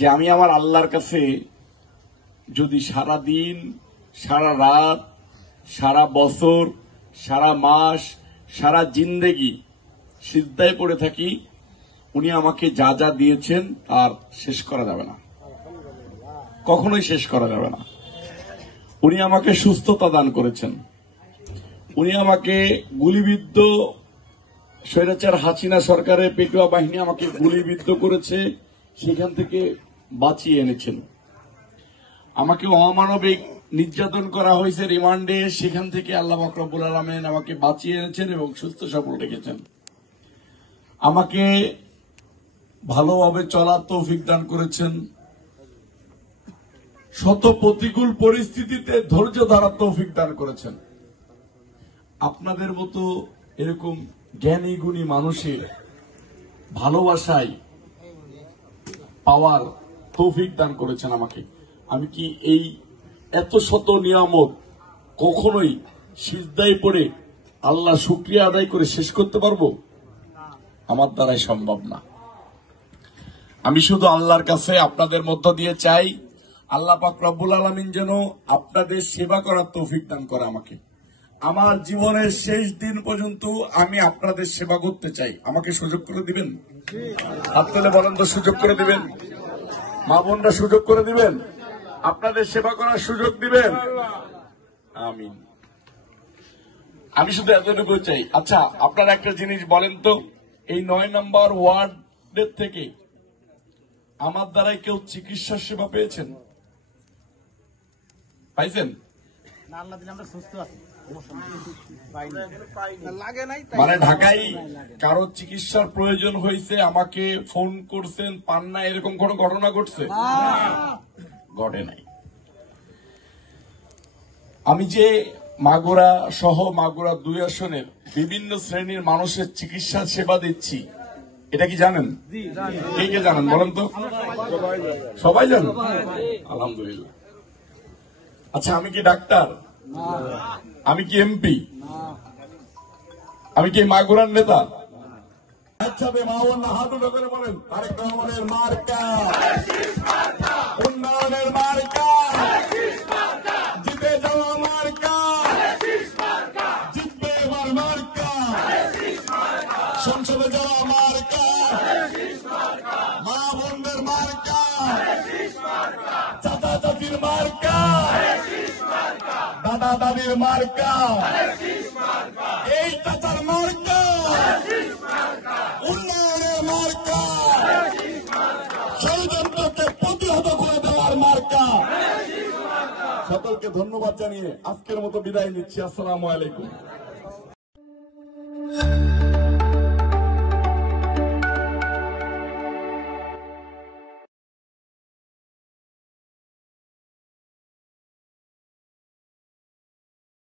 যে আমি আমার আল্লাহর কাছে যদি সারা দিন, সারা রাত, সারা বছর, সারা মাস, সারা জিন্দেগি সিজদায় পড়ে থাকি, উনি আমাকে যা যা দিয়েছেন তার শেষ করা যাবে না, কখনোই শেষ করা যাবে না। উনি আমাকে সুস্থতা দান করেছেন, উনি আমাকে গুলিবিদ্ধ স্বৈরাচার হাসিনা সরকারের পেটুয়া বাহিনী আমাকে গুলিবিদ্ধ করেছে, সেখান থেকে বাঁচিয়ে এনেছেন। আমাকে অমানবিক নির্যাতন করা হয়েছে রিমান্ডে, সেখান থেকে আল্লাহ পাক রব্বুল আলামিন আমাকে বাঁচিয়ে এনেছেন এবং সুস্থ সবল রেখেছেন। আমাকে ভালোভাবে চলার তৌফিক দান করেছেন, শত প্রতিকূল পরিস্থিতিতে ধৈর্য ধরার তৌফিক দান করেছেন। আপনাদের মতো এরকম জ্ঞানী গুণী মানুষের ভালোবাসায় পাওয়ার তৌফিক দান করেছেন আমাকে। আমি কি এই এত শত নিয়ামত কখনোই সিজদায় পড়ে আল্লাহ শুকরিয়া আদায় করে শেষ করতে পারবো? আমার দ্বারাই সম্ভব না। আমি শুধু আল্লাহর কাছে আপনাদের মধ্য দিয়ে চাই, আল্লাহ পাক রব্বুল আলামিন যেন আপনাদের সেবা করার তৌফিক দান করে আমাকে। আমার জীবনের শেষ দিন পর্যন্ত আমি আপনাদের সেবা করতে চাই। আমাকে সুযোগ করে দিবেন? হাত তুলে বলেন তো, সুযোগ করে দিবেন? মা বোনরা সুযোগ করে দিবেন? আপনাদের সেবা করার সুযোগ দিবেন? আমিন। আমি শুধু এতটুকু চাই। আচ্ছা, আপনারা একটা জিনিস বলেন তো, এই 9 নম্বর ওয়ার্ডের থেকে আমার দ্বারাই কেউ চিকিৎসা সেবা পেয়েছেন? পাইছেন? মানে ঢাকায় কারো চিকিৎসার প্রয়োজন হয়েছে, আমাকে ফোন করছেন, পান না, এরকম কোন ঘটনা ঘটছে? ঘটে নাই। আমি যে মাগুরা সহ মাগুরা 2 আসনের বিভিন্ন শ্রেণীর মানুষের চিকিৎসা সেবা দিচ্ছি, এটা কি জানেন? কে কে জানেন বলেন তো? সবাই জানেন? আলহামদুলিল্লাহ। আচ্ছা, আমি কি ডাক্তার? আমি কি এমপি? আমি কি মাগুরার নেতা? আচ্ছা, হাত উঠে করে বলেন, তারেক রহমানের মার্কা, উন্নয়নের মার্কা, জিতে যাওয়া মার্কা, জিতবে এবার মার্কা, সংসদে যাওয়া মার্কা, মা বোনদের মার্কা, চাচা চাচির মার্কা, দাদা দাদির মার্কা, এই চাচার মার্কা, উন্নয়নের মার্কা, ষড়যন্ত্রকে প্রতিহত করে দেওয়ার মার্কা। সকলকে ধন্যবাদ জানিয়ে আজকের মতো বিদায় নিচ্ছি। আসসালামু আলাইকুম।